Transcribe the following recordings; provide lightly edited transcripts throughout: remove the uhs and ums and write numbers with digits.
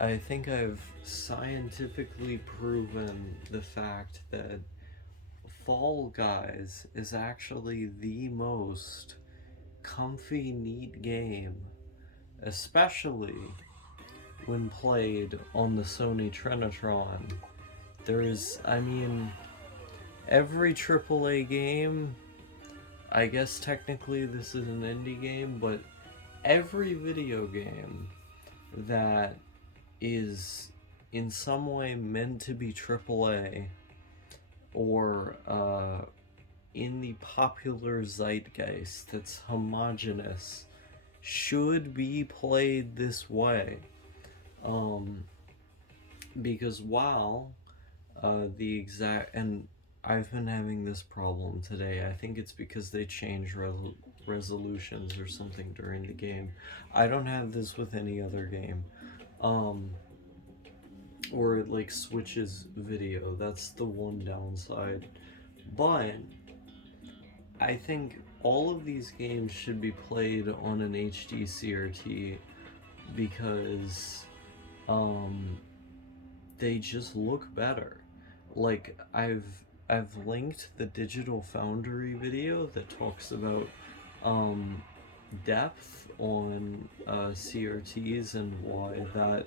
I think I've scientifically proven the fact that Fall Guys is actually the most comfy, neat game, especially when played on the Sony Trinitron. Every AAA game, I guess technically this is an indie game, but every video game that is in some way meant to be AAA or in the popular zeitgeist that's homogenous should be played this way. Um, because while the exact and I've been having this problem today. I think it's because they change resolutions or something during the game. I don't have this with any other game. Um, or it like switches video. That's the one downside. But I think all of these games should be played on an HD CRT because um, they just look better. Like I've linked the Digital Foundry video that talks about um, depth on CRTs and why that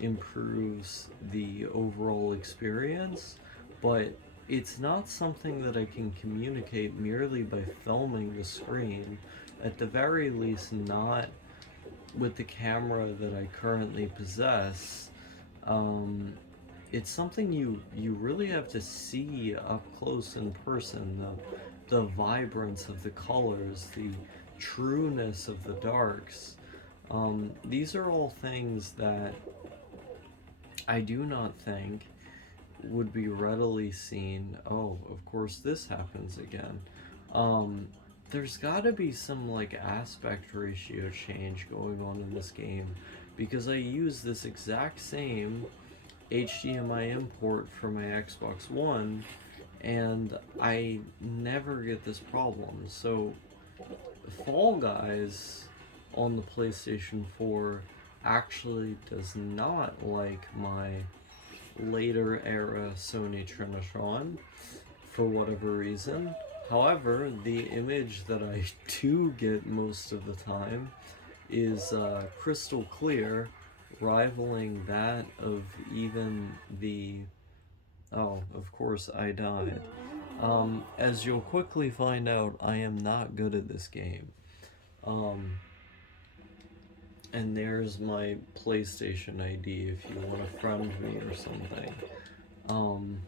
improves the overall experience, but it's not something that I can communicate merely by filming the screen. At the very least, not with the camera that I currently possess. Um, it's something you really have to see up close in person. The vibrance of the colors, the trueness of the darks. These are all things that I do not think would be readily seen. Oh, of course, this happens again. Um, there's got to be some like aspect ratio change going on in this game because I use this exact same HDMI import for my Xbox One and I never get this problem. So Fall Guys on the PlayStation 4 actually does not like my later era Sony Trinitron for whatever reason. However, the image that I do get most of the time is crystal clear, rivaling that of even the. Oh, of course, I died. As you'll quickly find out, I am not good at this game. Um, and there's my PlayStation ID if you want to friend me or something. Um,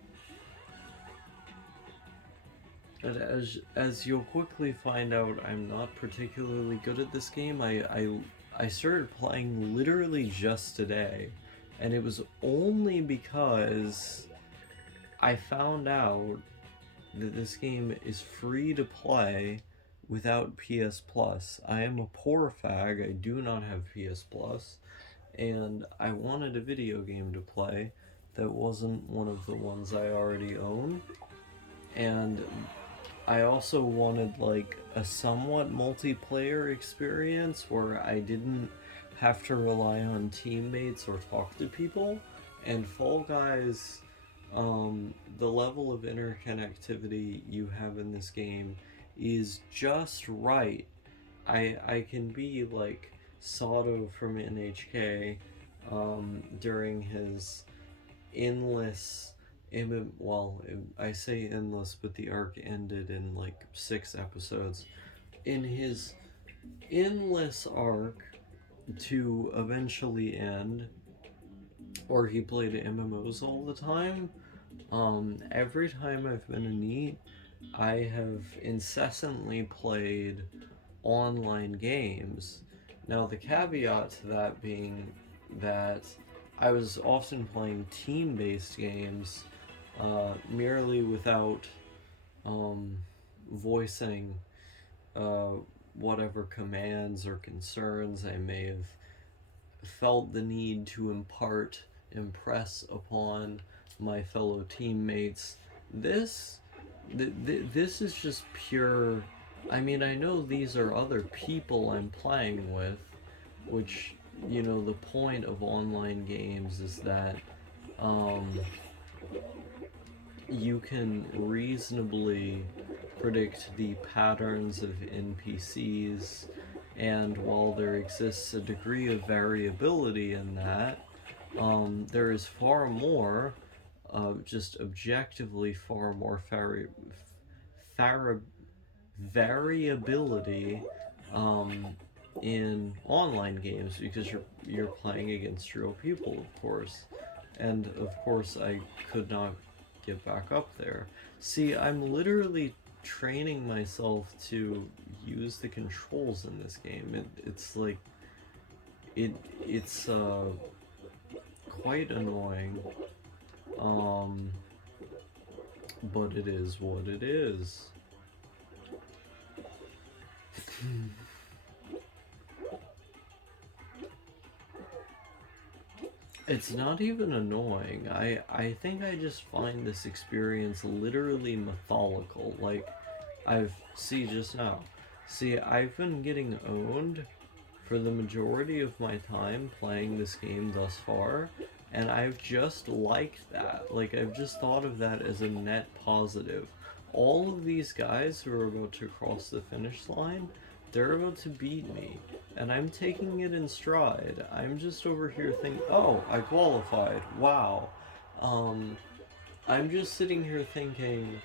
and as you'll quickly find out, I'm not particularly good at this game. I started playing literally just today, and it was only because I found out that this game is free to play without PS Plus. I am a poor fag. I do not have PS Plus, and I wanted a video game to play that wasn't one of the ones I already own. And I also wanted like a somewhat multiplayer experience where I didn't have to rely on teammates or talk to people. And Fall Guys, the level of interconnectivity you have in this game is just right. I can be like Sato from NHK during his endless well, I say endless, but the arc ended in like 6 episodes. In his endless arc to eventually end, or he played MMOs all the time. Every time I've been a NEET, I have incessantly played online games. Now, the caveat to that being that I was often playing team based games merely without voicing uh, whatever commands or concerns I may have felt the need to impress upon my fellow teammates. This, this is just pure. I mean, I know these are other people I'm playing with, which you know, the point of online games is that um, you can reasonably predict the patterns of NPCs, and while there exists a degree of variability in that, there is far more, just objectively far more variability um, in online games because you're playing against real people, of course, and of course I could not get back up there. See, I'm literally training myself to use the controls in this game. It's like it it's quite annoying, um, but it is what it is. It's not even annoying. I think I just find this experience literally methodical. Like, just now. See, I've been getting owned for the majority of my time playing this game thus far, and I've just liked that. Like, I've just thought of that as a net positive. All of these guys who are about to cross the finish line, they're about to beat me, and I'm taking it in stride. I'm just over here thinking, oh, I qualified. Wow. Um, I'm just sitting here thinking,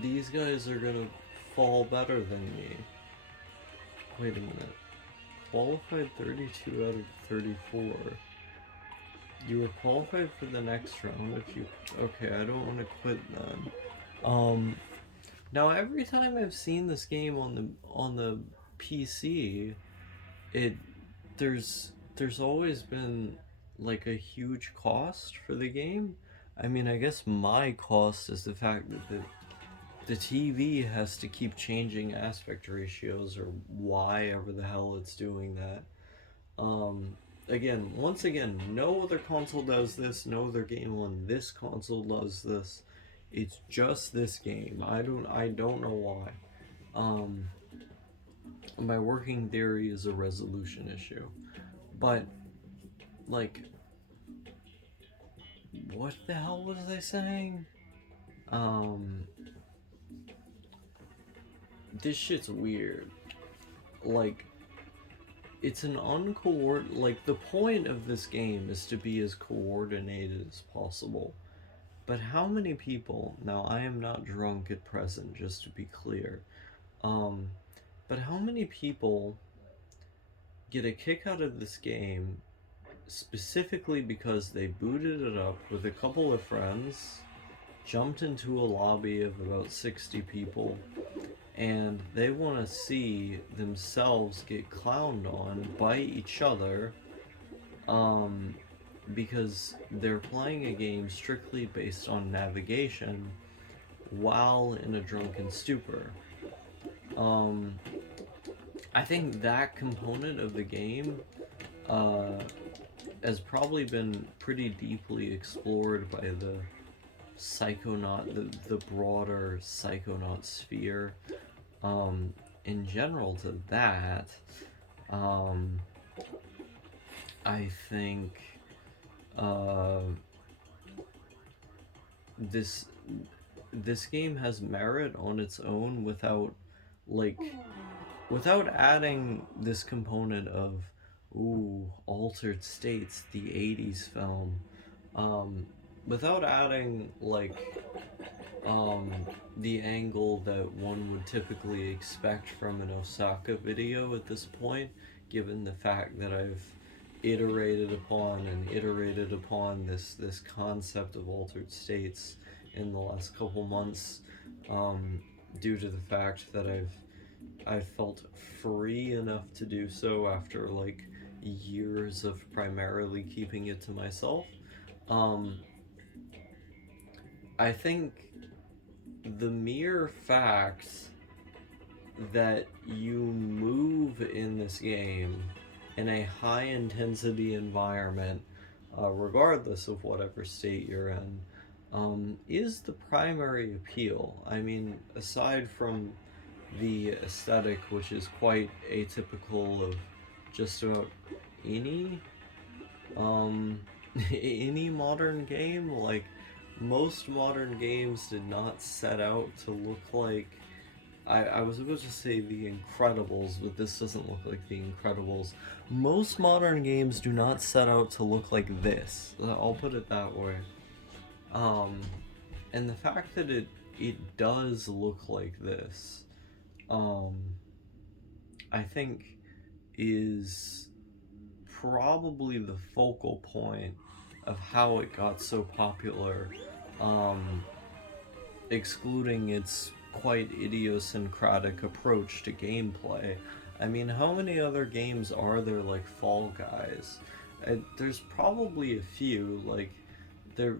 these guys are gonna fall better than me. Wait a minute. Qualified 32 out of 34. You were qualified for the next round if you... Okay, I don't want to quit then. Now every time I've seen this game on the PC, it there's always been like a huge cost for the game. I mean, I guess my cost is the fact that the TV has to keep changing aspect ratios or why ever the hell it's doing that. Again, once again, no other console does this, no other game on this console does this. It's just this game. I don't know why. Um, my working theory is a resolution issue. But like what the hell was I saying? Um this shit's weird. Like it's an uncoordinated, like the point of this game is to be as coordinated as possible. But how many people, now I am not drunk at present, just to be clear, um, but how many people get a kick out of this game specifically because they booted it up with a couple of friends, jumped into a lobby of about 60 people, and they want to see themselves get clowned on by each other, because they're playing a game strictly based on navigation while in a drunken stupor. Um, I think that component of the game has probably been pretty deeply explored by the psychonaut, the broader psychonaut sphere. In general to that, um, I think uh, this this game has merit on its own like without adding this component of ooh, Altered States, the 80s film, um, without adding um, the angle that one would typically expect from an Osaka video at this point, given the fact that I've iterated upon this concept of altered states in the last couple months, due to the fact that I felt free enough to do so after like years of primarily keeping it to myself. Um, I think the mere fact that you move in this game in a high intensity environment, regardless of whatever state you're in, is the primary appeal. I mean, aside from the aesthetic, which is quite atypical of just about any any modern game. Like, most modern games did not set out to look like, I was about to say The Incredibles, but this doesn't look like The Incredibles. Most modern games do not set out to look like this. I'll put it that way. Um, and the fact that it does look like this, um, I think is probably the focal point of how it got so popular, um, excluding its quite idiosyncratic approach to gameplay. I mean, how many other games are there like Fall Guys? There's probably a few. Like, there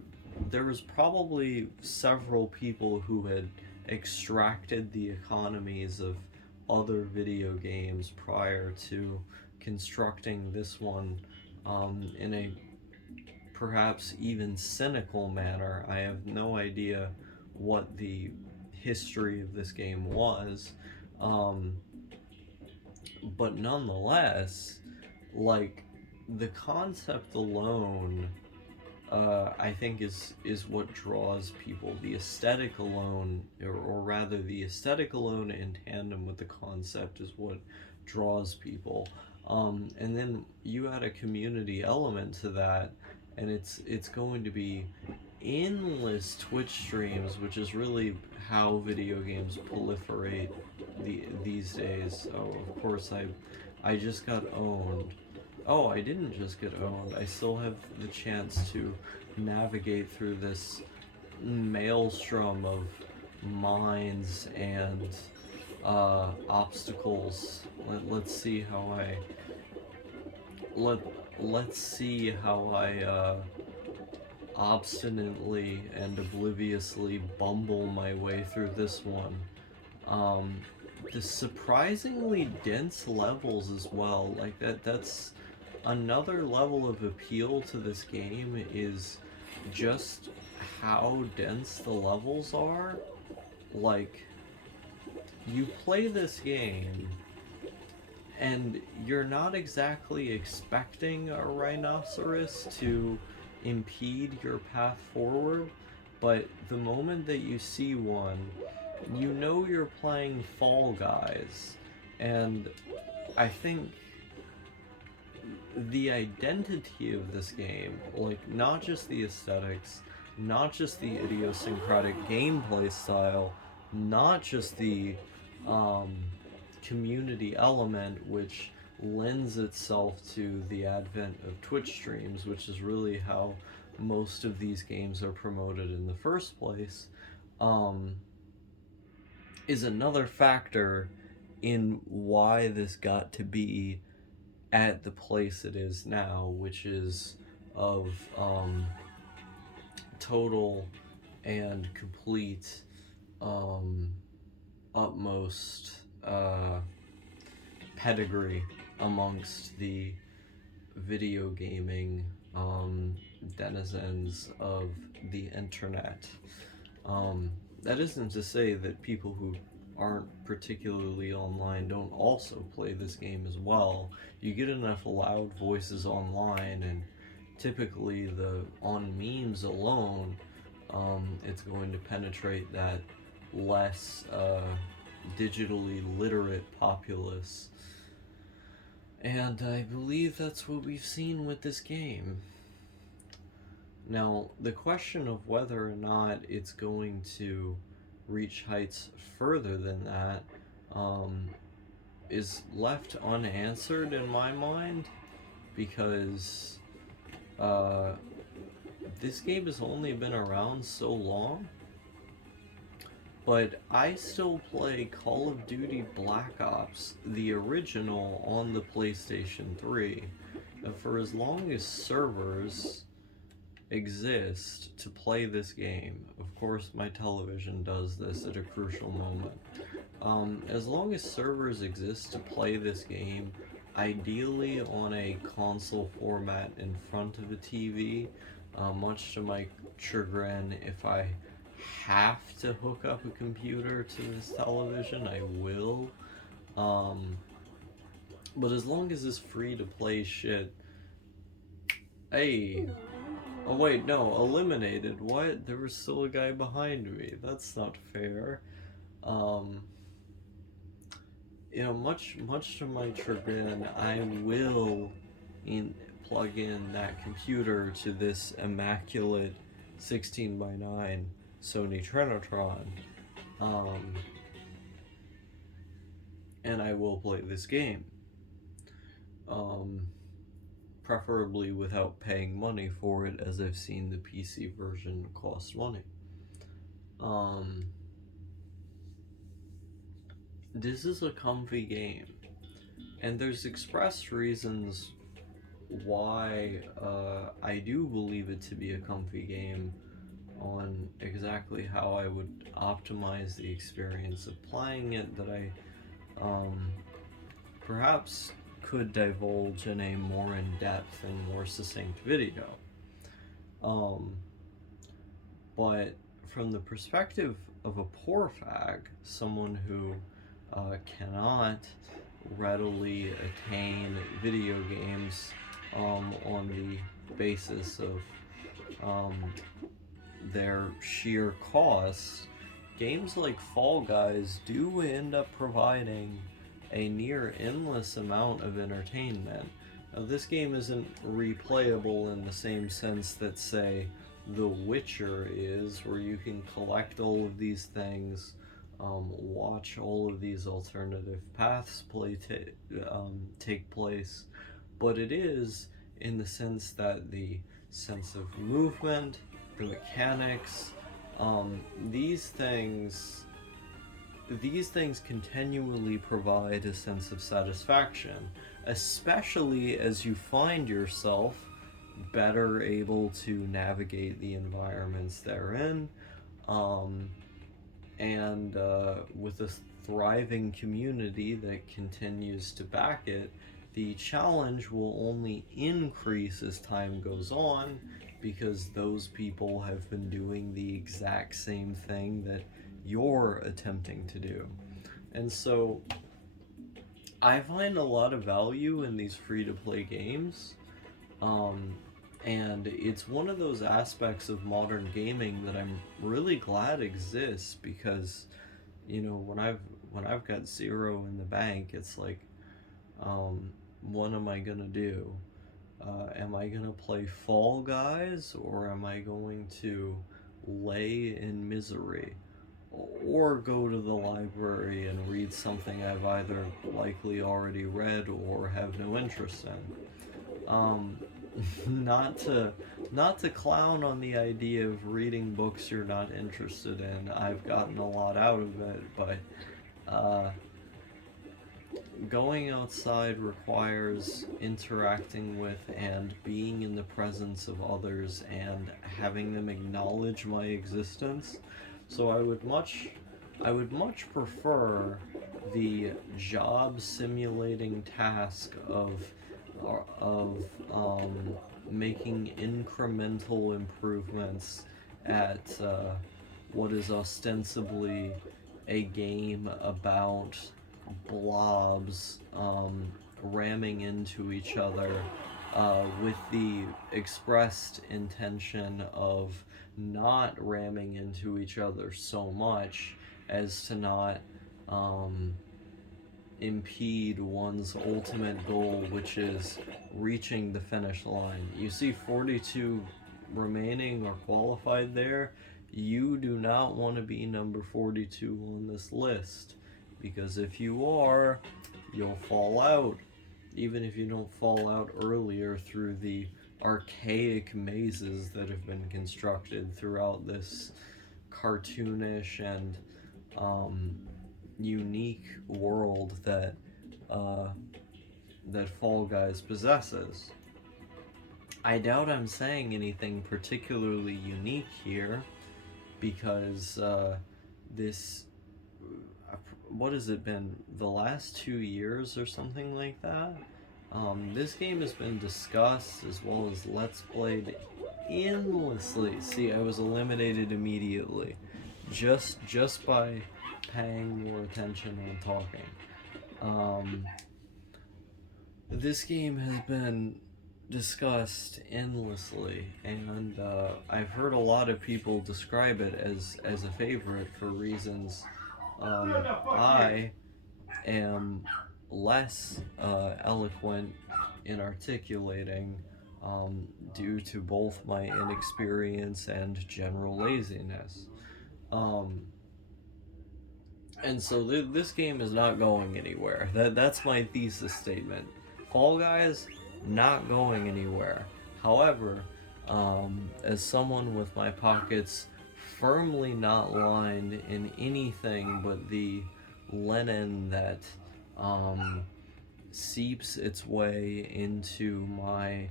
there was probably several people who had extracted the economies of other video games prior to constructing this one, in a perhaps even cynical manner. I have no idea what the history of this game was, um, but nonetheless, like, the concept alone, I think is what draws people. The aesthetic alone, or rather, the aesthetic alone in tandem with the concept is what draws people. And then you add a community element to that, and it's going to be endless Twitch streams, which is really how video games proliferate these days. Oh, of course, I just got owned. Oh, I didn't just get owned. I still have the chance to navigate through this maelstrom of mines and obstacles. Let's see how I let's see how I obstinately and obliviously bumble my way through this one. Um, the surprisingly dense levels as well. Like, that's another level of appeal to this game, is just how dense the levels are. Like, you play this game and you're not exactly expecting a rhinoceros to impede your path forward, but the moment that you see one, you know you're playing Fall Guys. And I think the identity of this game, like, not just the aesthetics, not just the idiosyncratic gameplay style, not just the community element, which lends itself to the advent of Twitch streams, which is really how most of these games are promoted in the first place, is another factor in why this got to be at the place it is now, which is of total and complete utmost pedigree amongst the video gaming denizens of the internet. That isn't to say that people who aren't particularly online don't also play this game as well. You get enough loud voices online, and typically on memes alone, it's going to penetrate that less digitally literate populace. And I believe that's what we've seen with this game. Now, the question of whether or not it's going to reach heights further than that is left unanswered in my mind, because this game has only been around so long. But I still play Call of Duty Black Ops, the original, on the PlayStation 3. And for as long as servers exist to play this game, of course my television does this at a crucial moment. As long as servers exist to play this game, ideally on a console format in front of a TV, much to my chagrin, if I have to hook up a computer to this television, I will. But as long as it's free to play shit. Hey. Oh wait, no, eliminated. What? There was still a guy behind me. That's not fair. Um, much to my chagrin, I will plug in that computer to this immaculate 16 by 9 Sony Trinitron, and I will play this game. Preferably without paying money for it, as I've seen the PC version cost money. This is a comfy game, and there's expressed reasons why I do believe it to be a comfy game on exactly how I would optimize the experience of playing it that I perhaps could divulge in a more in-depth and more succinct video. But from the perspective of a poor fag, someone who cannot readily attain video games on the basis of their sheer cost, games like Fall Guys do end up providing a near endless amount of entertainment. Now, this game isn't replayable in the same sense that, say, The Witcher is, where you can collect all of these things, watch all of these alternative paths take place, but it is in the sense that the sense of movement, the mechanics, these things continually provide a sense of satisfaction, especially as you find yourself better able to navigate the environments therein, and with a thriving community that continues to back it, the challenge will only increase as time goes on, because those people have been doing the exact same thing that you're attempting to do. And so I find a lot of value in these free-to-play games, and it's one of those aspects of modern gaming that I'm really glad exists, because when I've got zero in the bank, it's like, what am I gonna do? Am I gonna play Fall Guys, or am I going to lay in misery, or go to the library and read something I've either likely already read or have no interest in? Not to clown on the idea of reading books you're not interested in. I've gotten a lot out of it, but going outside requires interacting with and being in the presence of others and having them acknowledge my existence. So I would much prefer the job simulating task of making incremental improvements at what is ostensibly a game about blobs ramming into each other with the expressed intention of not ramming into each other so much as to not impede one's ultimate goal, which is reaching the finish line. You see 42 remaining or qualified there. You do not want to be number 42 on this list, because if you are, you'll fall out, even if you don't fall out earlier through the archaic mazes that have been constructed throughout this cartoonish and unique world that Fall Guys possesses. I doubt I'm saying anything particularly unique here, because this, what has it been, the last 2 years or something like that? This game has been discussed as well as Let's Played endlessly. See, I was eliminated immediately, just by paying more attention and talking. This game has been discussed endlessly, and I've heard a lot of people describe it as a favorite for reasons I am less eloquent in articulating due to both my inexperience and general laziness. Um, and so this game is not going anywhere. That's my thesis statement. Fall Guys, not going anywhere. However, as someone with my pockets firmly not lined in anything but the linen that um, seeps its way into my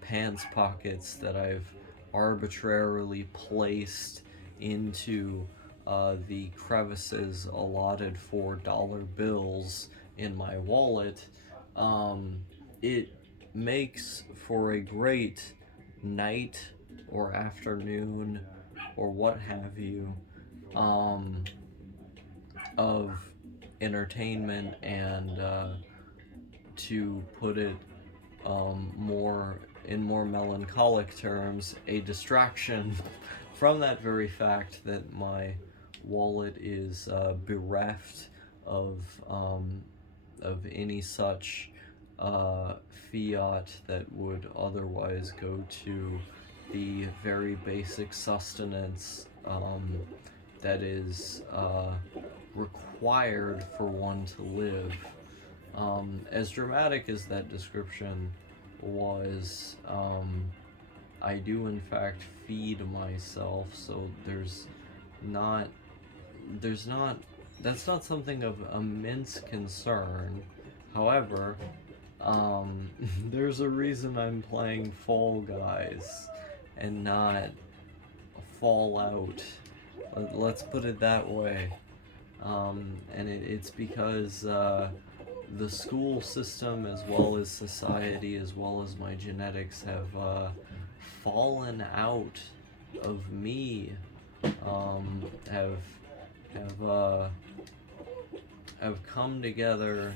pants pockets that I've arbitrarily placed into the crevices allotted for dollar bills in my wallet, um, it makes for a great night or afternoon or what have you um, of entertainment and to put it more in more melancholic terms, a distraction from that very fact that my wallet is bereft of any such fiat that would otherwise go to the very basic sustenance that is required for one to live. As dramatic as that description was, I do in fact feed myself, so not, there's not, that's not something of immense concern. However, there's a reason I'm playing Fall Guys and not Fallout. Let's put it that way. And it's because the school system, as well as society, as well as my genetics, have fallen out of me. Have have uh, have come together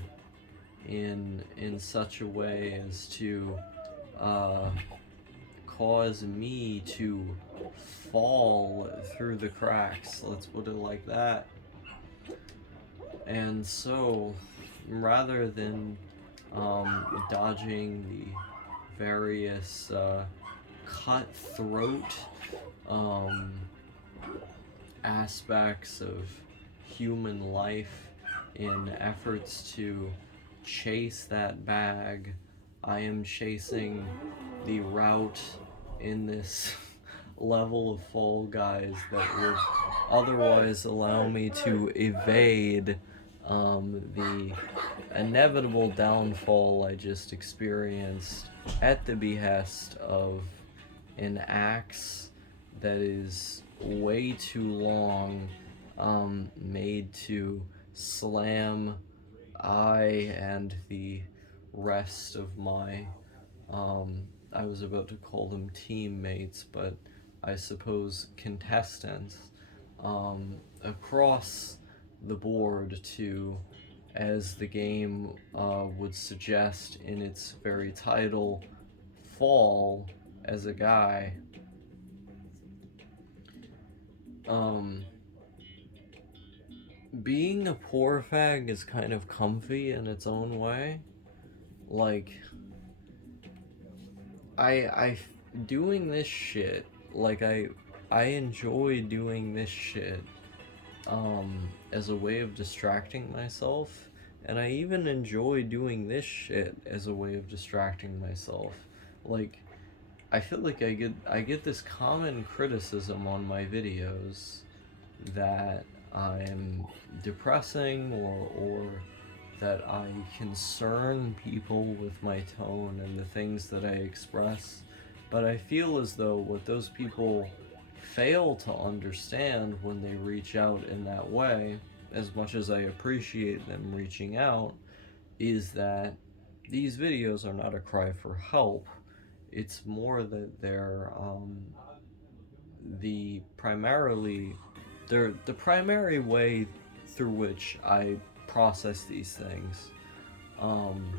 in such a way as to uh, cause me to fall through the cracks. Let's put it like that. And so, rather than dodging the various cutthroat um, aspects of human life in efforts to chase that bag, I am chasing the route in this level of Fall Guys that would otherwise allow me to evade the inevitable downfall I just experienced at the behest of an axe that is way too long, made to slam I and the rest of my, I was about to call them teammates, but I suppose contestants, across the board to, as the game would suggest in its very title, fall as a guy. Being a poor fag is kind of comfy in its own way. Like, I doing this shit, like I enjoy doing this shit as a way of distracting myself, and I even enjoy doing this shit as a way of distracting myself. Like, I feel like I get this common criticism on my videos that I'm depressing, or that I concern people with my tone and the things that I express. But I feel as though what those people fail to understand when they reach out in that way, as much as I appreciate them reaching out, is that these videos are not a cry for help. It's more that the primarily they're the primary way through which I process these things. Um,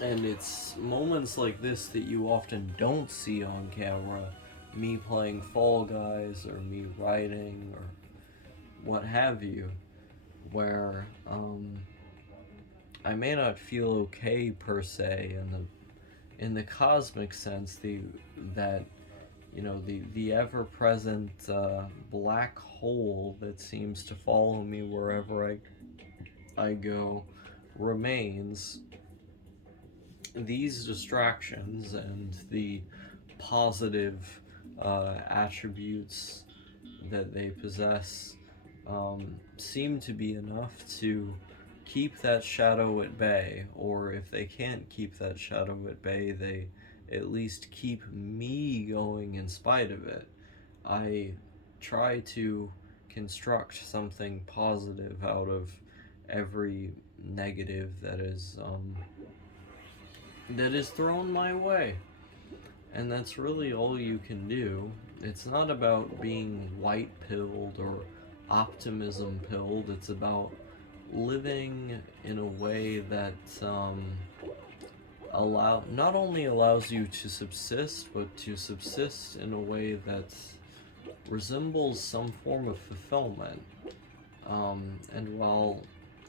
And it's moments like this that you often don't see on camera. Me playing Fall Guys or me writing or what have you, where I may not feel okay per se in the cosmic sense, that the ever present black hole that seems to follow me wherever I go remains. These distractions and the positive attributes that they possess seem to be enough to keep that shadow at bay, or if they can't keep that shadow at bay, they at least keep me going in spite of it. I try to construct something positive out of every negative that is thrown my way. And that's really all you can do. It's not about being white pilled or optimism pilled. It's about living in a way that not only allows you to subsist, but to subsist in a way that resembles some form of fulfillment. And while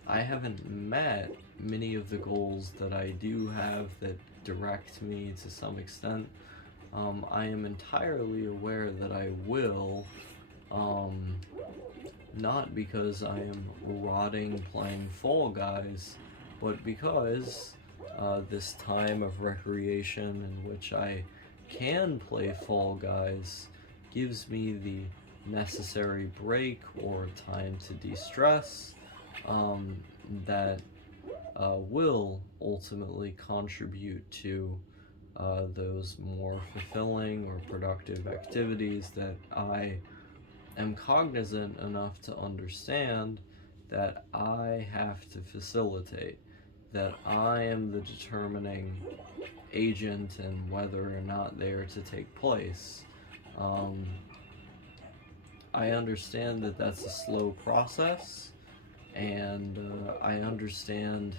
I haven't met many of the goals that I do have that direct me to some extent, I am entirely aware that I will, not because I am rotting playing Fall Guys, but because this time of recreation in which I can play Fall Guys gives me the necessary break or time to de-stress that will ultimately contribute to those more fulfilling or productive activities that I am cognizant enough to understand that I have to facilitate, that I am the determining agent and whether or not they are to take place. I understand that that's a slow process, and I understand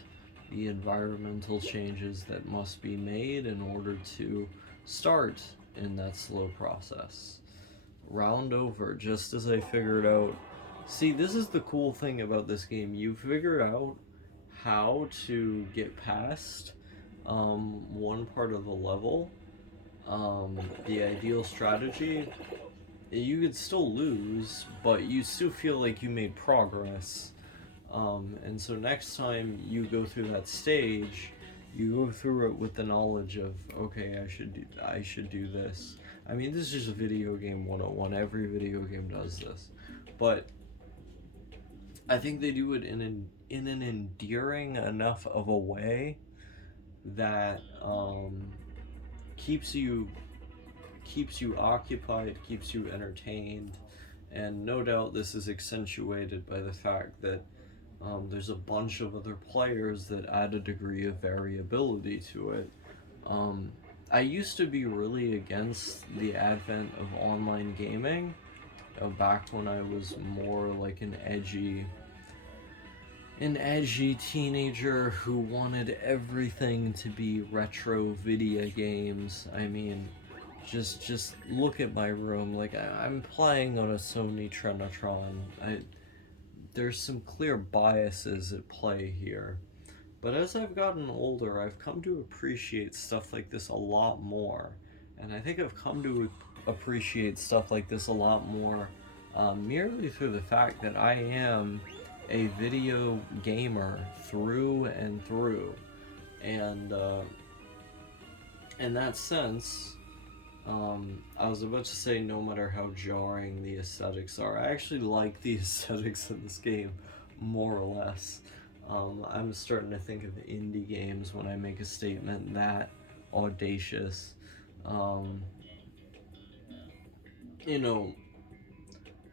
the environmental changes that must be made in order to start in that slow process. Round over, just as I figured out. See, this is the cool thing about this game. You figured out how to get past one part of the level, the ideal strategy. You could still lose, but you still feel like you made progress. And so next time you go through that stage, you go through it with the knowledge of, okay, I should do this. I mean, this is just a video game 101. Every video game does this. But I think they do it in an endearing enough of a way that keeps you occupied, keeps you entertained, and no doubt this is accentuated by the fact that there's a bunch of other players that add a degree of variability to it. I used to be really against the advent of online gaming, back when I was more like an edgy teenager who wanted everything to be retro video games. I mean, just look at my room. Like, I'm playing on a Sony Trinitron. There's some clear biases at play here. But as I've gotten older, I've come to appreciate stuff like this a lot more. And I think I've come to appreciate stuff like this a lot more merely through the fact that I am a video gamer through and through. And in that sense, I was about to say no matter how jarring the aesthetics are, I actually like the aesthetics in this game more or less. I'm starting to think of indie games when I make a statement that audacious.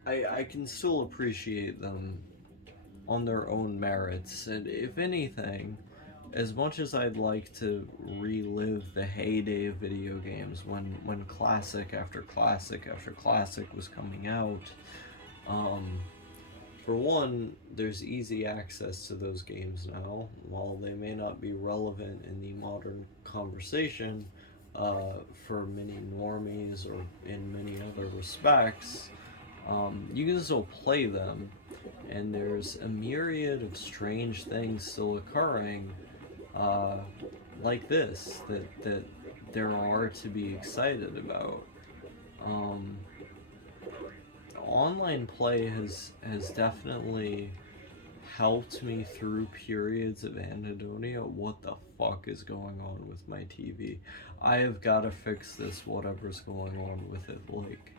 I can still appreciate them on their own merits, and if anything, as much as I'd like to relive the heyday of video games when classic after classic after classic was coming out, for one, there's easy access to those games now. While they may not be relevant in the modern conversation, for many normies or in many other respects, you can still play them, and there's a myriad of strange things still occurring, uh, like this, that there are to be excited about. Um, Online play has definitely helped me through periods of anhedonia. What the fuck is going on with my TV? I have got to fix this, whatever's going on with it. Like,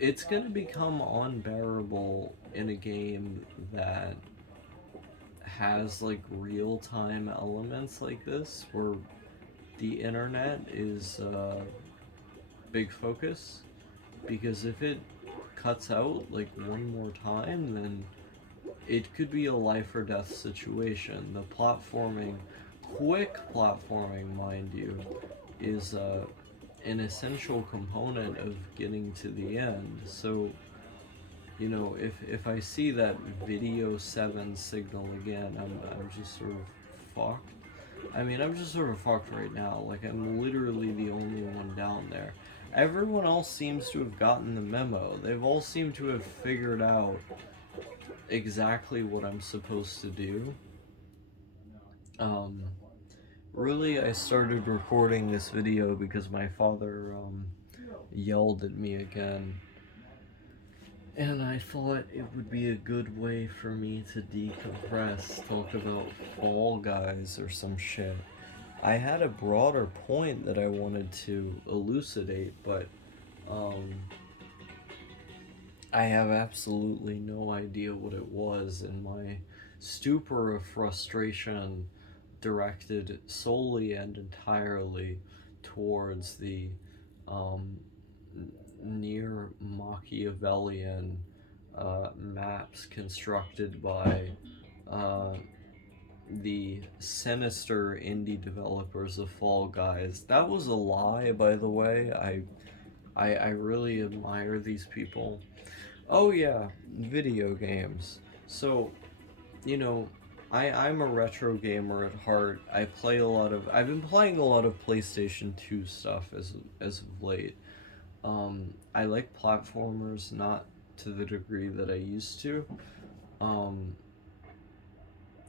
it's gonna become unbearable in a game that has like real-time elements like this, where the internet is big focus. Because if it cuts out like one more time, then it could be a life or death situation. The platforming, quick platforming, mind you, is an essential component of getting to the end. So, you know, if I see that video 7 signal again, I'm just sort of fucked. I mean, I'm just sort of fucked right now. Like, I'm literally the only one down there. Everyone else seems to have gotten the memo. They've all seemed to have figured out exactly what I'm supposed to do. Really, I started recording this video because my father yelled at me again. And I thought it would be a good way for me to decompress, talk about Fall Guys or some shit. I had a broader point that I wanted to elucidate, but I have absolutely no idea what it was, and my stupor of frustration directed solely and entirely towards the um, near Machiavellian maps constructed by the sinister indie developers of Fall Guys. That was a lie, by the way. I really admire these people. Oh yeah, video games. So, you know, I'm a retro gamer at heart. I've been playing a lot of PlayStation 2 stuff as of late. I like platformers, not to the degree that I used to.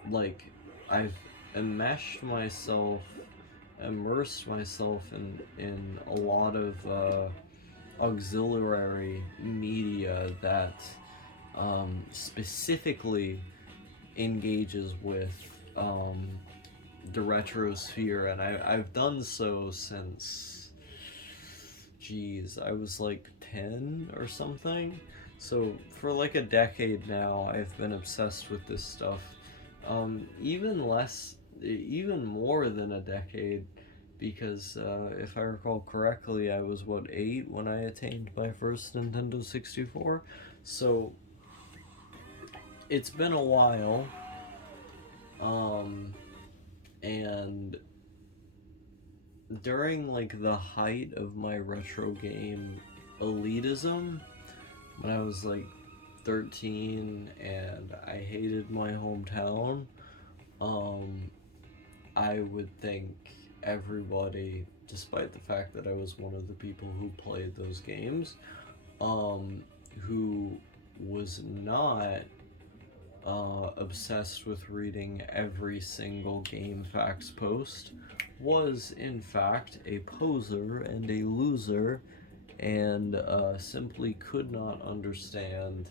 Like, I've immersed myself in a lot of auxiliary media that specifically engages with the retrosphere, and I've done so since, geez, I was like 10 or something. So for like a decade now, I've been obsessed with this stuff. Even more than a decade, because if I recall correctly, I was, what, 8 when I attained my first Nintendo 64? So it's been a while, and during like the height of my retro game elitism, when I was like 13 and I hated my hometown, I would think everybody, despite the fact that I was one of the people who played those games, who was not obsessed with reading every single GameFAQs post, was in fact a poser and a loser, and simply could not understand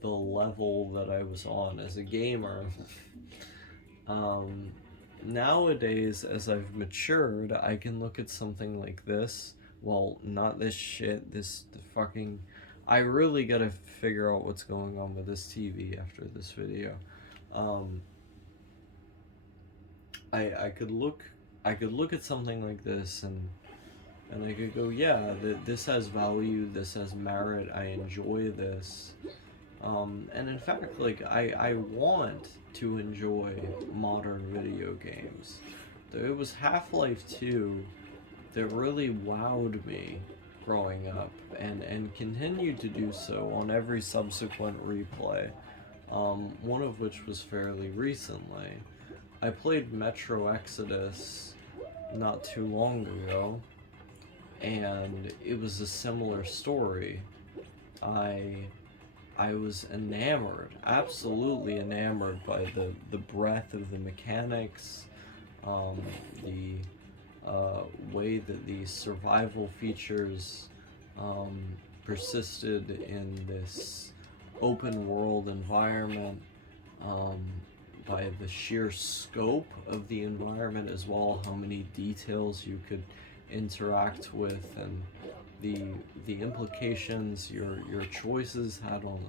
the level that I was on as a gamer. Nowadays, as I've matured, I can look at something like this. Well, not this shit, this fucking... I really gotta figure out what's going on with this TV after this video. I could look at something like this, and I could go, yeah, this has value, this has merit, I enjoy this. And in fact, like, I want to enjoy modern video games. It was Half-Life 2 that really wowed me growing up, and continued to do so on every subsequent replay. one of which was fairly recently. I played Metro Exodus not too long ago, and it was a similar story. I I was enamored, absolutely enamored by the breadth of the mechanics, um, the way that the survival features um, persisted in this open world environment, um, by the sheer scope of the environment as well, how many details you could interact with, and the the implications your choices had on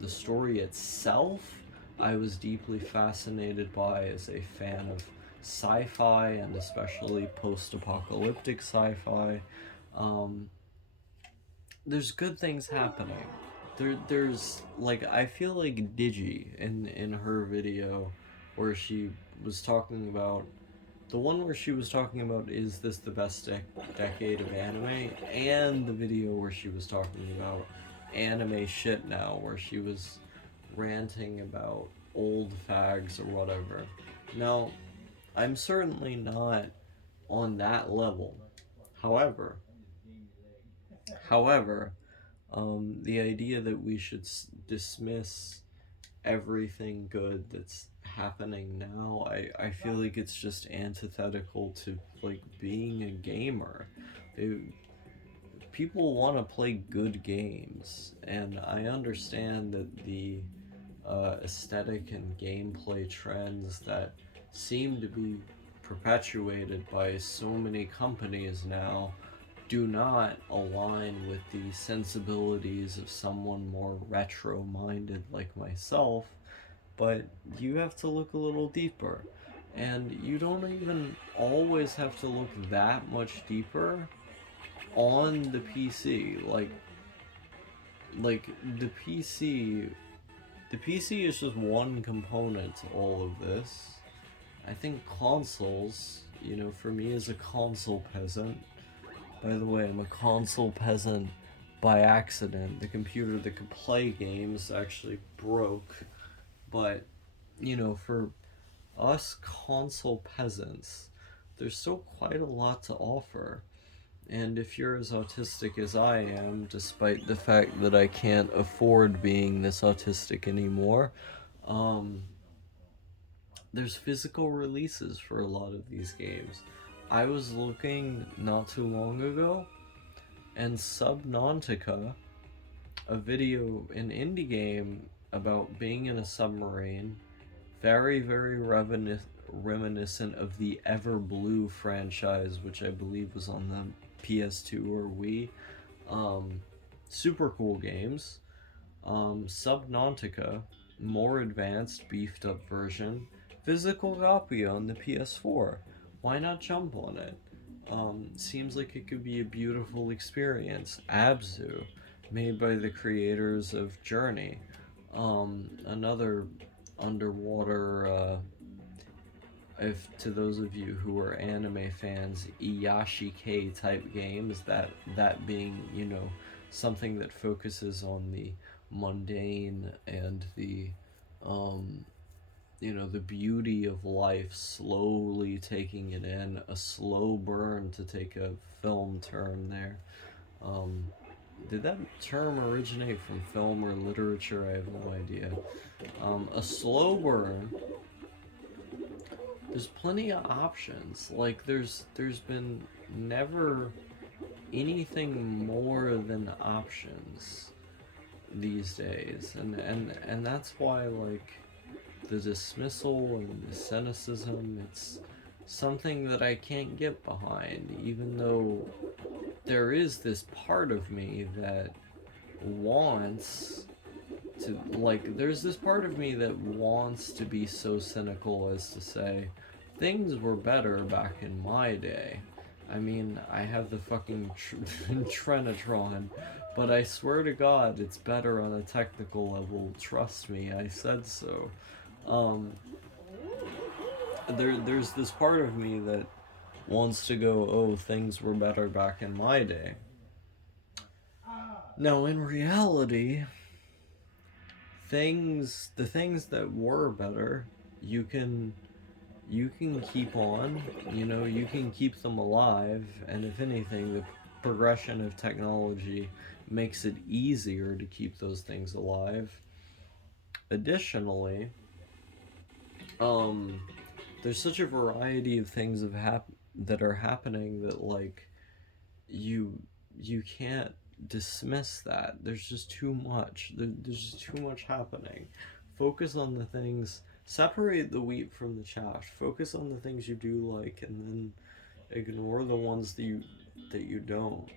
the story itself. I was deeply fascinated by as a fan of sci-fi, and especially post-apocalyptic sci-fi. Um, there's good things happening. There's like, I feel like Digi in her video where she was talking about, the one where she was talking about, is this the best decade of anime, and the video where she was talking about anime shit now, where she was ranting about old fags or whatever. Now, I'm certainly not on that level. However, however, the idea that we should dismiss everything good that's happening now, I feel like it's just antithetical to like being a gamer. It, People want to play good games, and I understand that the aesthetic and gameplay trends that seem to be perpetuated by so many companies now do not align with the sensibilities of someone more retro minded like myself, but you have to look a little deeper. And you don't even always have to look that much deeper on the PC. Like the PC is just one component to all of this. I think consoles, for me as a console peasant, by the way, I'm a console peasant by accident. The computer that could play games actually broke. But, for us console peasants, there's still quite a lot to offer. And if you're as autistic as I am, despite the fact that I can't afford being this autistic anymore, um, there's physical releases for a lot of these games. I was looking not too long ago, and Subnautica, an indie game about being in a submarine, very, very reminiscent of the Ever Blue franchise, which I believe was on the PS2 or Wii. Super cool games. Subnautica, more advanced, beefed up version. Physical copy on the PS4. Why not jump on it? Seems like it could be a beautiful experience. Abzu, made by the creators of Journey. Another underwater, if to those of you who are anime fans, Iyashikei type games, that being, something that focuses on the mundane and the the beauty of life, slowly taking it in, a slow burn, to take a film term there. Did that term originate from film or literature? I have no idea. A slow burn. There's plenty of options. Like there's been never anything more than options these days, and that's why, like, the dismissal and the cynicism, it's something that I can't get behind, even though there is this part of me that wants to, like, there's this part of me that wants to be so cynical as to say things were better back in my day. I mean, I have the fucking Trinitron, but I swear to God, it's better on a technical level. Trust me, I said so. There's this part of me that wants to go, oh, things were better back in my day. Now, in reality, the things that were better, you can keep on, you can keep them alive, and if anything, the progression of technology makes it easier to keep those things alive. Additionally, um, there's such a variety of things that are happening that like you you can't dismiss that. There's just too much. There's just too much happening. Focus on the things. Separate the wheat from the chaff. Focus on the things you do like, and then ignore the ones that you don't.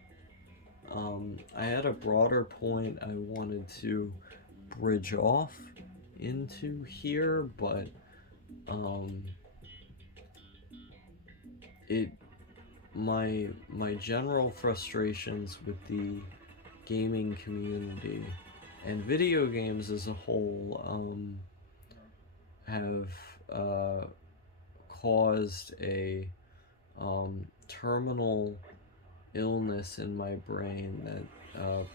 I had a broader point I wanted to bridge off into here, but um, it my general frustrations with the gaming community and video games as a whole have caused a terminal illness in my brain that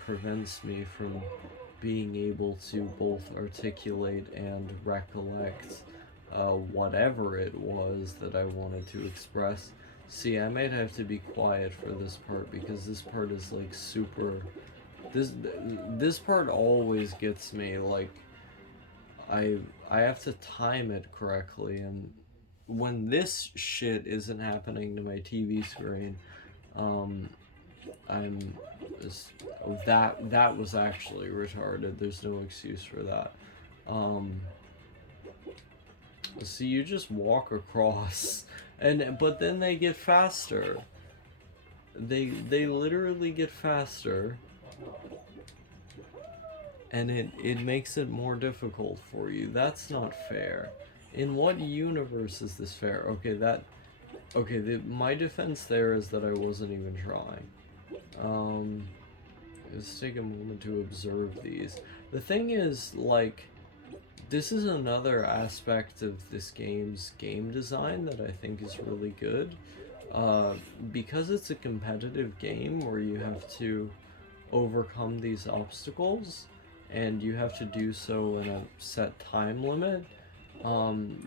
prevents me from being able to both articulate and recollect whatever it was that I wanted to express. See, I might have to be quiet for this part because this part is like super. This part always gets me. Like, I have to time it correctly, and when this shit isn't happening to my TV screen, um, I'm that was actually retarded. There's no excuse for that. Um, so you just walk across, but then they get faster. They literally get faster, and it makes it more difficult for you. That's not fair. In what universe is this fair? My defense there is that I wasn't even trying. Let's take a moment to observe these. The thing is, like, this is another aspect of this game's game design that I think is really good. Because it's a competitive game where you have to overcome these obstacles, and you have to do so in a set time limit,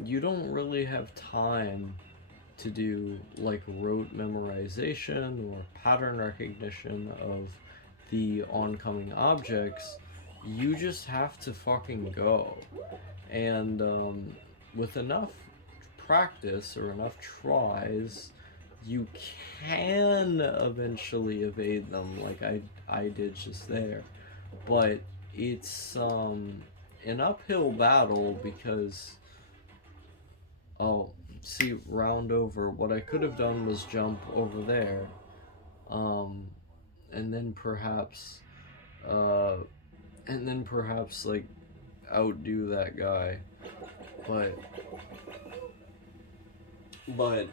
you don't really have time to do like rote memorization or pattern recognition of the oncoming objects. You just have to fucking go. And with enough practice or enough tries, you can eventually evade them, like I did just there. But it's an uphill battle because, oh, see, round over. What I could have done was jump over there, and then perhaps, like outdo that guy. But what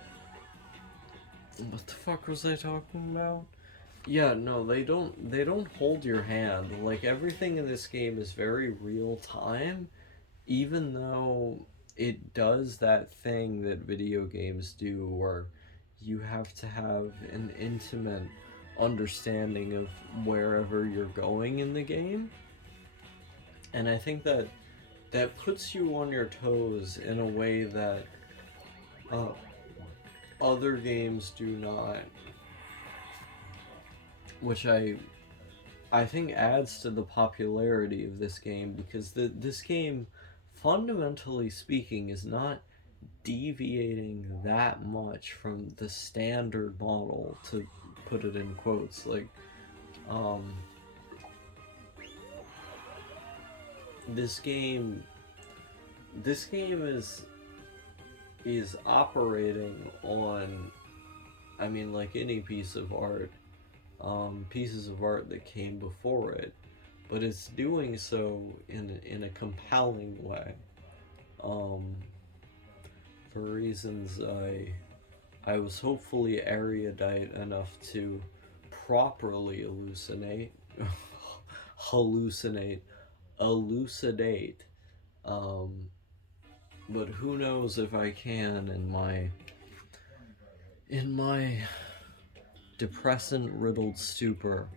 the fuck was I talking about? Yeah, no, they don't hold your hand. Like, everything in this game is very real time, even though it does that thing that video games do where you have to have an intimate understanding of wherever you're going in the game. And I think that puts you on your toes in a way that other games do not, which I think adds to the popularity of this game, because this game, fundamentally speaking, is not deviating that much from the standard model, to put it in quotes. Like, this game is operating on, I mean, like any piece of art, pieces of art that came before it, but it's doing so in a compelling way, for reasons I was hopefully erudite enough to properly elucidate, but who knows if I can in my depressant riddled stupor.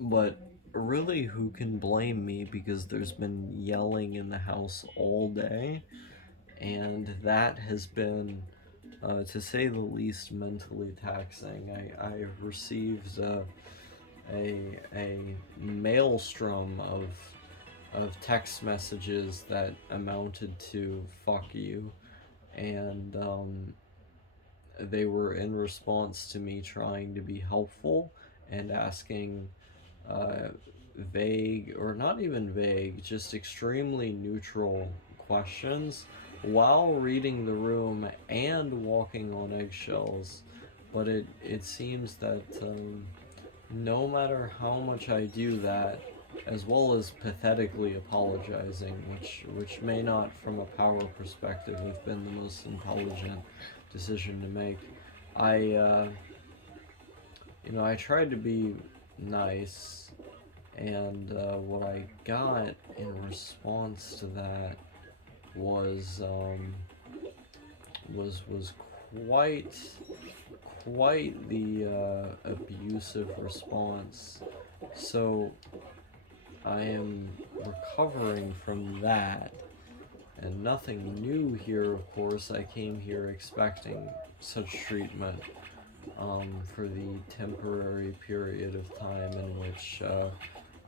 But really, who can blame me, because there's been yelling in the house all day, and that has been, to say the least, mentally taxing. I received a maelstrom of text messages that amounted to "fuck you," and they were in response to me trying to be helpful and asking uh, vague, or not even vague, just extremely neutral questions while reading the room and walking on eggshells. But it seems that no matter how much I do that, as well as pathetically apologizing, which may not, from a power perspective, have been the most intelligent decision to make, I I tried to be nice, and what I got in response to that was was quite quite the abusive response. So I am recovering from that, and nothing new here. Of course, I came here expecting such treatment for the temporary period of time in which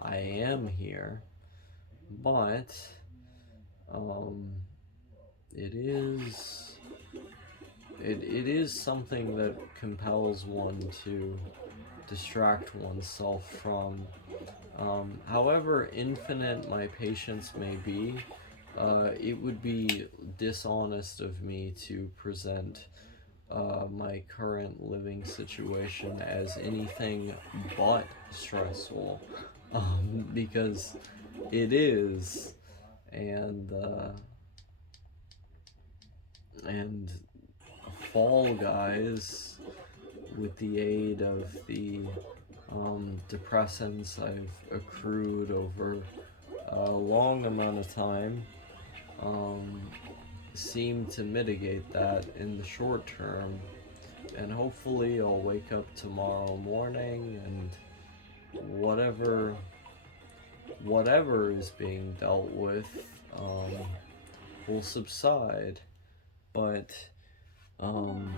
I am here, but um, it is it is something that compels one to distract oneself from. However infinite my patience may be, it would be dishonest of me to present my current living situation as anything but stressful, because it is, and and Fall Guys, with the aid of the depressants I've accrued over a long amount of time, um, seem to mitigate that in the short term. And hopefully, I'll wake up tomorrow morning and whatever is being dealt with will subside. But um,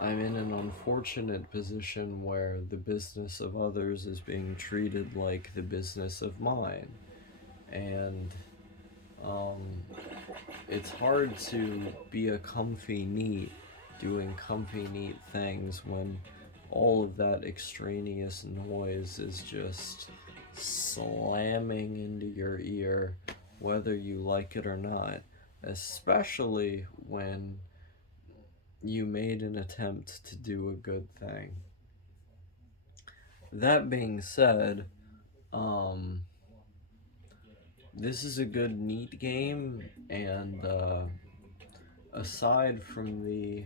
I'm in an unfortunate position where the business of others is being treated like the business of mine. And um, it's hard to be a comfy neat doing comfy neat things when all of that extraneous noise is just slamming into your ear, whether you like it or not, especially when you made an attempt to do a good thing. That being said, um, this is a good, neat game, and aside from the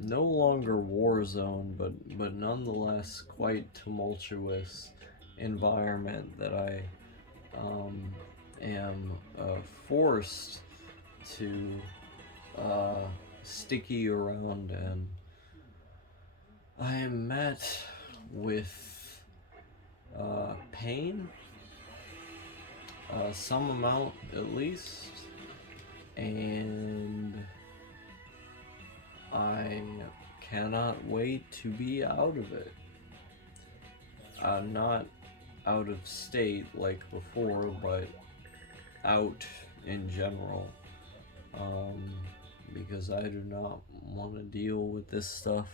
no longer war zone, but nonetheless quite tumultuous environment that I um, am forced to uh, sticky around in, I am met with pain, some amount at least, and I cannot wait to be out of it. Not out of state like before, but out in general. Um, because I do not want to deal with this stuff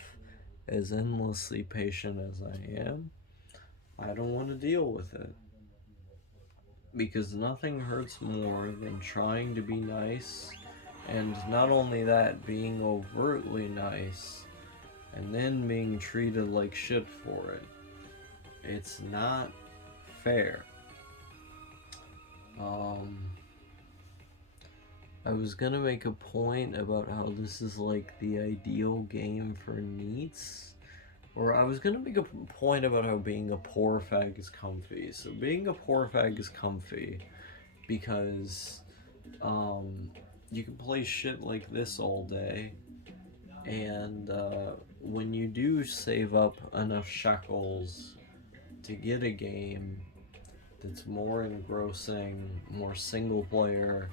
as endlessly patient as I am. I don't want to deal with it. Because nothing hurts more than trying to be nice, and not only that, being overtly nice, and then being treated like shit for it. It's not fair. I was gonna make a point about how this is like the ideal game for neets. Or I was gonna make a point about how being a poor fag is comfy. So being a poor fag is comfy because you can play shit like this all day, and when you do save up enough shekels to get a game that's more engrossing, more single player,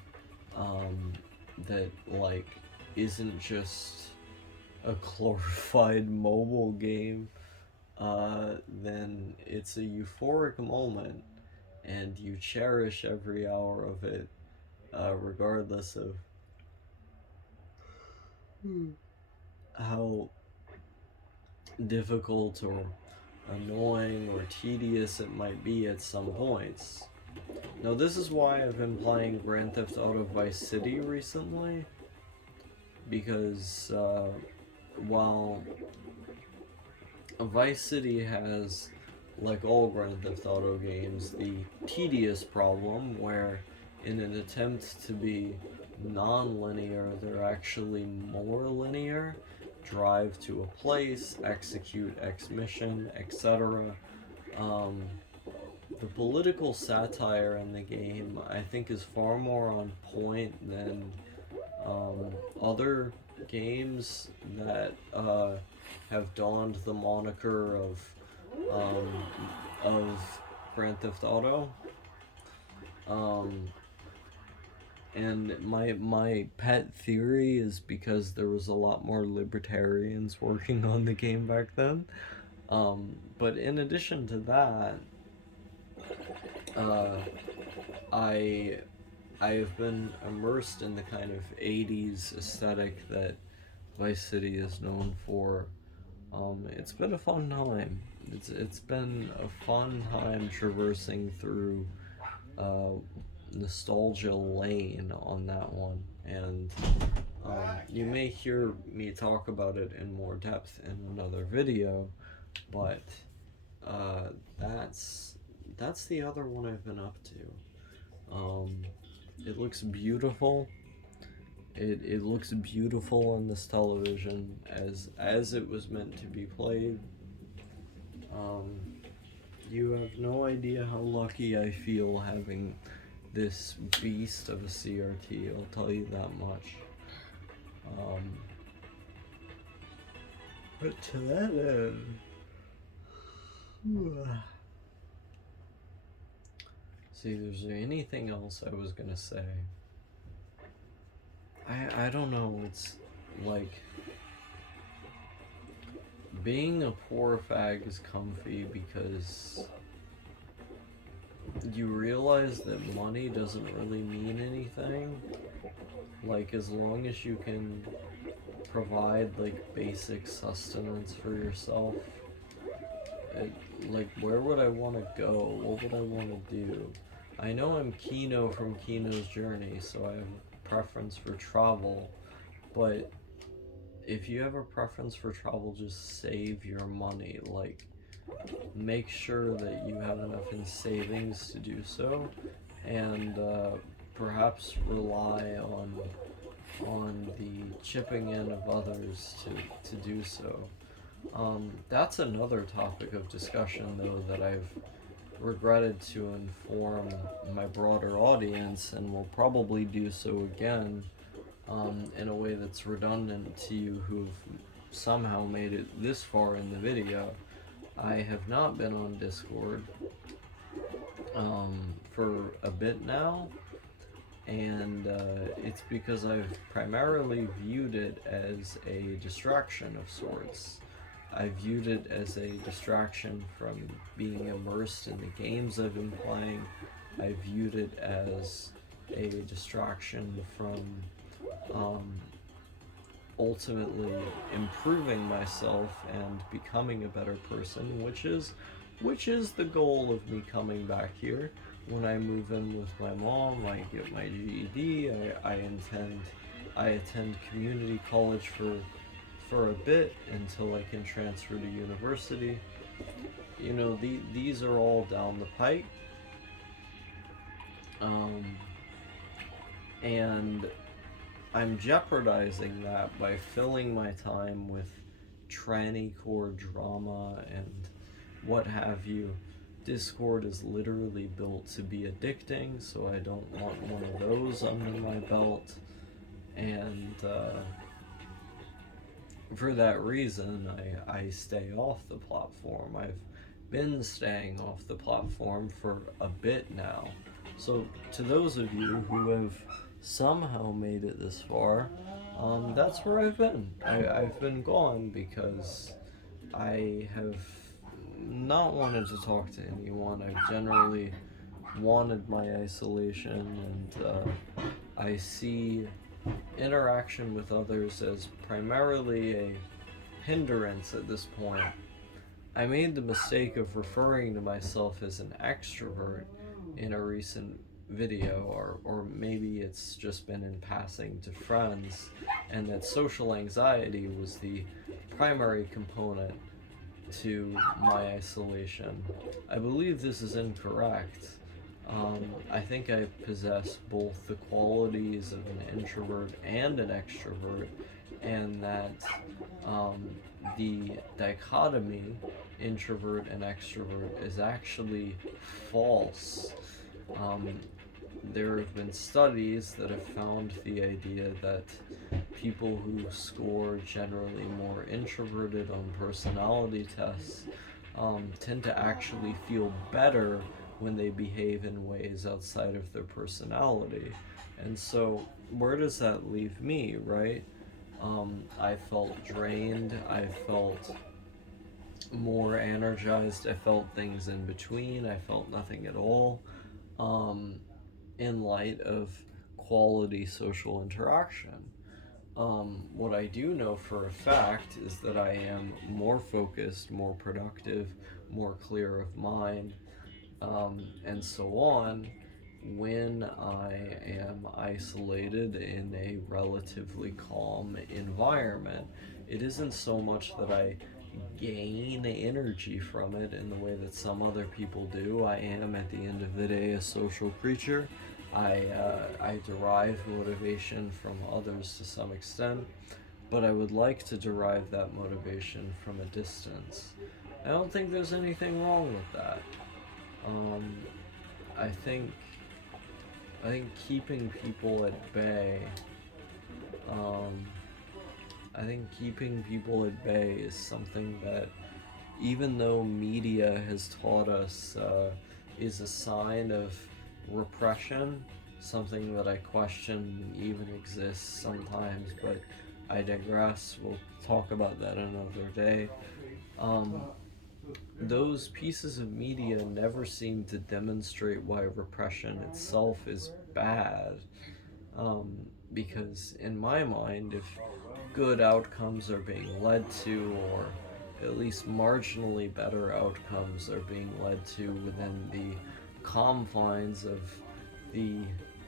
that like isn't just a glorified mobile game, then it's a euphoric moment, and you cherish every hour of it, regardless of how difficult or annoying or tedious it might be at some points. Now, this is why I've been playing Grand Theft Auto Vice City recently, because while Vice City has, like all Grand Theft Auto games, the tedious problem where in an attempt to be non-linear, they're actually more linear. Drive to a place, execute X mission, etc. The political satire in the game, I think, is far more on point than other games that have donned the moniker of Grand Theft Auto. And my pet theory is because there was a lot more libertarians working on the game back then. But in addition to that, I have been immersed in the kind of 80s aesthetic that Vice City is known for. It's been a fun time. It's been a fun time traversing through nostalgia lane on that one, and you may hear me talk about it in more depth in another video, but that's the other one I've been up to. It looks beautiful. It looks beautiful on this television as it was meant to be played. You have no idea how lucky I feel having this beast of a CRT, I'll tell you that much. But to that end, see, there's anything else I was gonna say. I don't know, it's like being a poor fag is comfy because you realize that money doesn't really mean anything. Like, as long as you can provide like basic sustenance for yourself, like, where would I want to go? What would I want to do? I know I'm Kino from Kino's Journey, so I have a preference for travel, but if you have a preference for travel, just save your money. Like, make sure that you have enough in savings to do so, and perhaps rely on the chipping in of others to do so. That's another topic of discussion, though, that I've regretted to inform my broader audience, and will probably do so again in a way that's redundant to you who've somehow made it this far in the video. I have not been on Discord for a bit now, and it's because I've primarily viewed it as a distraction of sorts. I viewed it as a distraction from being immersed in the games I've been playing. I viewed it as a distraction from ultimately improving myself and becoming a better person, which is the goal of me coming back here. When I move in with my mom, I get my GED, I attend community college for a bit until I can transfer to university. You know, these are all down the pike. And I'm jeopardizing that by filling my time with tranny core drama and what have you. Discord is literally built to be addicting, so I don't want one of those under my belt. And for that reason, I stay off the platform. I've been staying off the platform for a bit now. So, to those of you who have somehow made it this far, that's where I've been. I've been gone because I have not wanted to talk to anyone. I've generally wanted my isolation, and I see interaction with others as primarily a hindrance at this point. I made the mistake of referring to myself as an extrovert in a recent video, or maybe it's just been in passing to friends, and that social anxiety was the primary component to my isolation. I believe this is incorrect. I think I possess both the qualities of an introvert and an extrovert, and that the dichotomy, introvert and extrovert, is actually false. There have been studies that have found the idea that people who score generally more introverted on personality tests tend to actually feel better when they behave in ways outside of their personality. And so, where does that leave me, right? I felt drained, I felt more energized, I felt things in between, I felt nothing at all. In light of quality social interaction. What I do know for a fact is that I am more focused, more productive, more clear of mind, and so on when I am isolated in a relatively calm environment. It isn't so much that I gain energy from it in the way that some other people do. I am, at the end of the day, a social creature. I derive motivation from others to some extent, but I would like to derive that motivation from a distance. I don't think there's anything wrong with that. Um, I think keeping people at bay. I think keeping people at bay is something that, even though media has taught us, is a sign of repression, something that I question even exists sometimes, but I digress. We'll talk about that another day. Those pieces of media never seem to demonstrate why repression itself is bad. Because in my mind, if good outcomes are being led to, or at least marginally better outcomes are being led to within the confines of the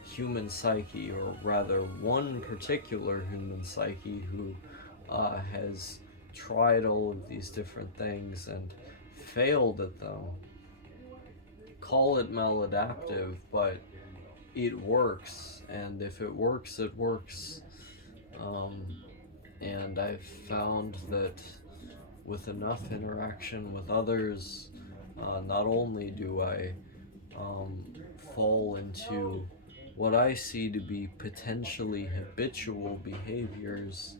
human psyche, or rather one particular human psyche who has tried all of these different things and failed at them. Call it maladaptive, but it works, and if it works, it works. And I've found that with enough interaction with others, not only do I fall into what I see to be potentially habitual behaviors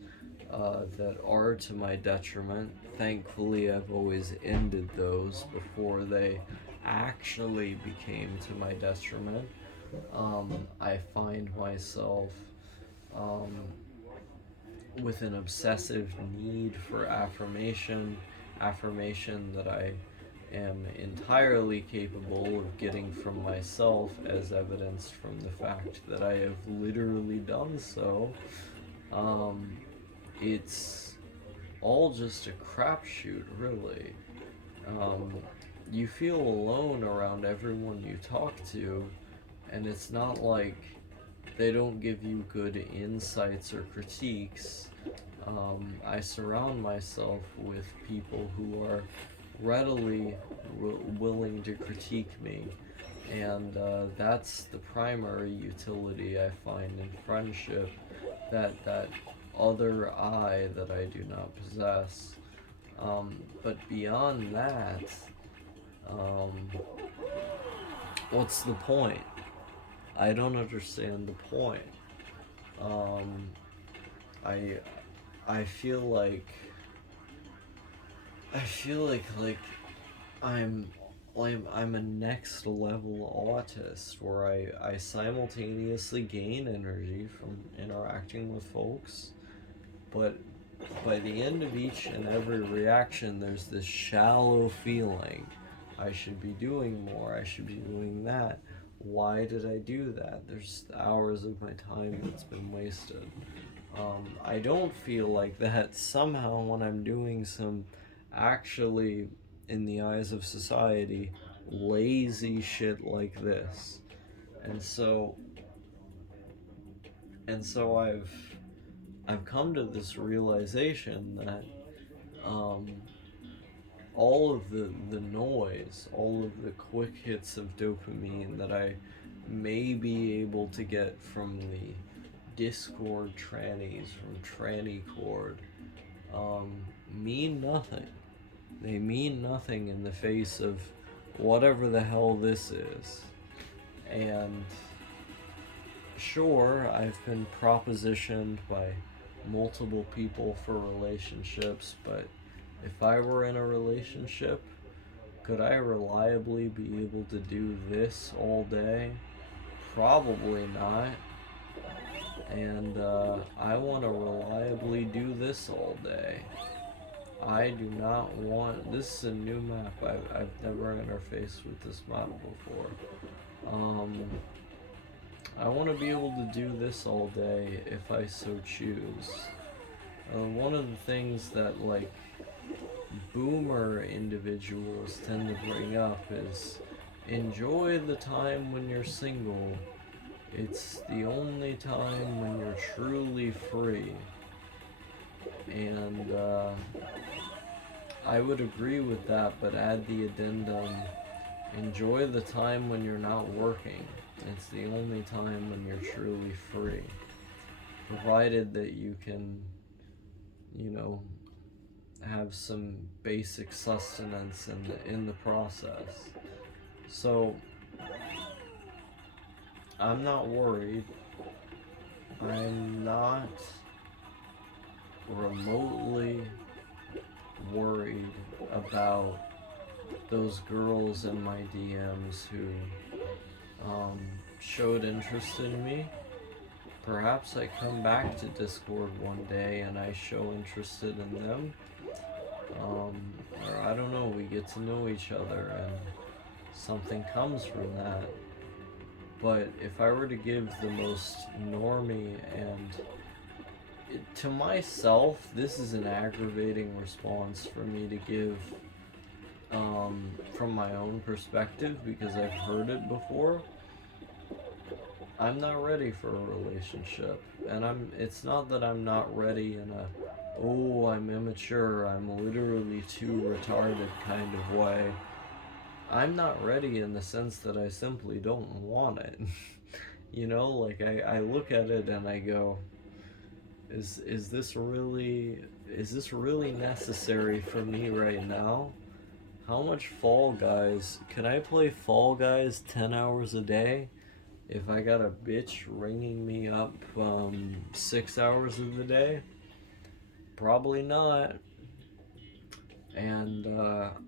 that are to my detriment. Thankfully, I've always ended those before they actually became to my detriment. I find myself with an obsessive need for affirmation that I am entirely capable of getting from myself, as evidenced from the fact that I have literally done so. It's all just a crapshoot, really. You feel alone around everyone you talk to, and it's not like they don't give you good insights or critiques. I surround myself with people who are readily willing to critique me, and that's the primary utility I find in friendship, that other I that I do not possess. But beyond that, what's the point? I don't understand the point. I I feel like I'm I'm a next level autist where I simultaneously gain energy from interacting with folks, but by the end of each and every reaction, there's this shallow feeling. I should be doing more, I should be doing that. Why did I do that? There's hours of my time that's been wasted. I don't feel like that somehow when I'm doing some actually, in the eyes of society, lazy shit like this. And so I've come to this realization that um, all of the noise, all of the quick hits of dopamine that I may be able to get from the Discord trannies, from Trannycord, mean nothing. They mean nothing in the face of whatever the hell this is. And sure, I've been propositioned by multiple people for relationships, but if I were in a relationship, could I reliably be able to do this all day? Probably not. And I want to reliably do this all day. I do not want. This is a new map. I've never interfaced with this map before. I want to be able to do this all day if I so choose. One of the things that, like, boomer individuals tend to bring up is enjoy the time when you're single. It's the only time when you're truly free. And I would agree with that, but add the addendum, enjoy the time when you're not working. It's the only time when you're truly free. Provided that you can, you know, have some basic sustenance in the process. So I'm not worried. I'm not remotely worried about those girls in my DMs who showed interest in me. Perhaps I come back to Discord one day and I show interest in them. Or I don't know, we get to know each other and something comes from that. But if I were to give the most normie and to myself, this is an aggravating response for me to give from my own perspective because I've heard it before. I'm not ready for a relationship, and it's not that I'm not ready in a, oh, I'm immature, I'm literally too retarded kind of way. I'm not ready in the sense that I simply don't want it. You know, like I look at it and I go, is this really necessary for me right now? How much Fall Guys? Can I play Fall Guys 10 hours a day if I got a bitch ringing me up 6 hours of the day? Probably not. And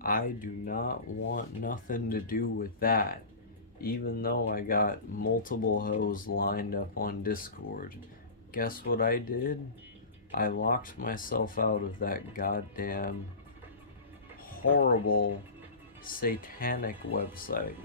I do not want nothing to do with that, even though I got multiple hoes lined up on Discord. Guess what I did? I locked myself out of that goddamn horrible satanic website.